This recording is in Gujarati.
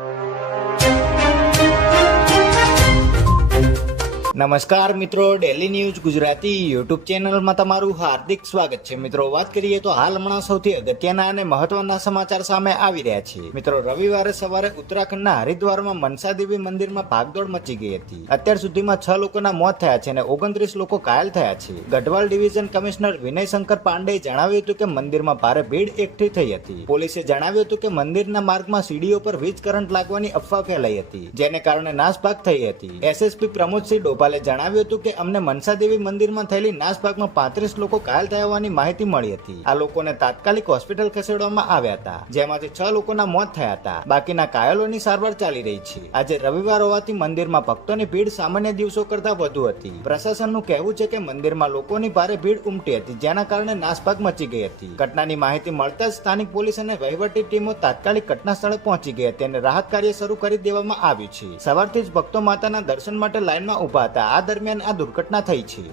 you. નમસ્કાર મિત્રો ડેલી ન્યૂઝ ગુજરાતી યુટ્યુબ ચેનલમાં તમારું હાર્દિક સ્વાગત છે. મિત્રો, વાત કરીએ તો હાલ હમણાં સૌથી અગત્યના અને મહત્વના સમાચાર સામે આવી રહ્યા છે. મિત્રો, રવિવારે સવારે ઉત્તરાખંડના હરિદ્વારમાં મનસા દેવી મંદિરમાં ભાગદોડ મચી ગઈ હતી. અત્યાર સુધીમાં છ લોકોના મોત થયા છે અને ઓગણત્રીસ લોકો ઘાયલ થયા છે. ગઢવાલ ડિવિઝન કમિશનર વિનય શંકર પાંડેએ જણાવ્યું હતું કે મંદિરમાં ભારે ભીડ એકઠી થઈ હતી. પોલીસે જણાવ્યું હતું કે મંદિરના માર્ગમાં સીડીઓ પર વીજ કરંટ લાગવાની અફવા ફેલાઈ હતી, જેને કારણે નાસભાગ થઈ હતી. એસએસપી પ્રમોદસિંહ ડોભાલે જણાવ્યું હતું કે અમને મનસાદેવી મંદિરમાં થયેલી નાસભાગમાં પાંત્રીસ લોકો ઘાયલ થયા હોવાની માહિતી મળી હતી. આ લોકોને તાત્કાલિક હોસ્પિટલ ખસેડવામાં આવ્યા હતા, જેમાંથી છ લોકોના મોત થયા હતા. બાકીના ઘાયલોની સારવાર ચાલી રહી છે. આજે રવિવાર હોવાથી મંદિરમાં ભક્તોની ભીડ સામાન્ય દિવસો કરતા વધુ હતી. પ્રશાસનનું કહેવું છે કે મંદિરમાં લોકોની ભારે ભીડ ઉમટી હતી, જેના કારણે નાસભાગ મચી ગઈ હતી. ઘટનાની માહિતી મળતા જ સ્થાનિક પોલીસ અને વહીવટી ટીમો તાત્કાલિક ઘટના સ્થળે પહોંચી ગઈ હતી અને રાહત કાર્ય શરૂ કરી દેવામાં આવ્યું છે. સવારથી જ ભક્તો માતાના દર્શન માટે લાઇનમાં ઊભા હતા. આ દરમિયાન આ દુર્ઘટના થઈ છે.